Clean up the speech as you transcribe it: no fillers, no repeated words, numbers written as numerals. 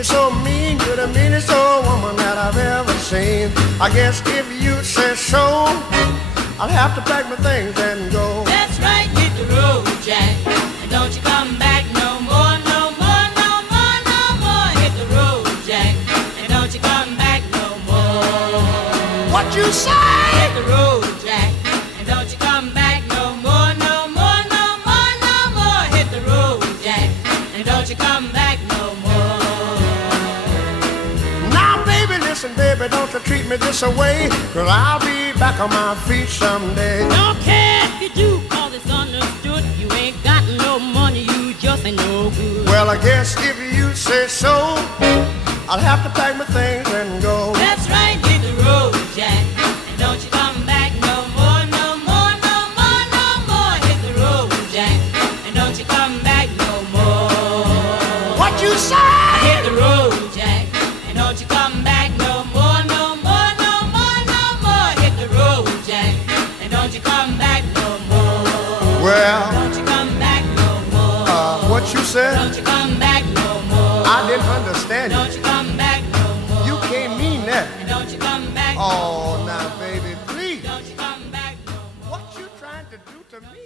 me so mean. You're the meanest old woman that I've ever seen. I guess if you say so, I'll have to pack my things and go. That's right, hit the road, Jack, and don't you come back no more, no more, no more, no more. Hit the road, Jack, and don't you come back no more. What you say? Hit the road, Jack, and don't you come back no more, no more, no more, no more. Hit the road, Jack, and don't you come back no more. Now, baby, listen, baby, don't you treat me this away, 'cause I'll be back on my feet someday. Don't care if you do, 'cause it's understood. You ain't got no money, you just ain't no good. Well, I guess if you say so, I'll have to pack my things and go. That's right, hit the road, Jack, and don't you come back no more, no more, no more, no more. Hit the road, Jack, and don't you come back no more. What you say? Hit the road, Jack, and don't you come back no more, no more, no more, no more. Hit the road, Jack, and don't you come back no more. Well, Don't you come back no more. what you said? Don't you come back no more. I didn't understand you. Don't you come back no more. You can't mean that. And don't you come back no Oh, more. now, baby, please. Don't you come back no more. What you trying to do to me?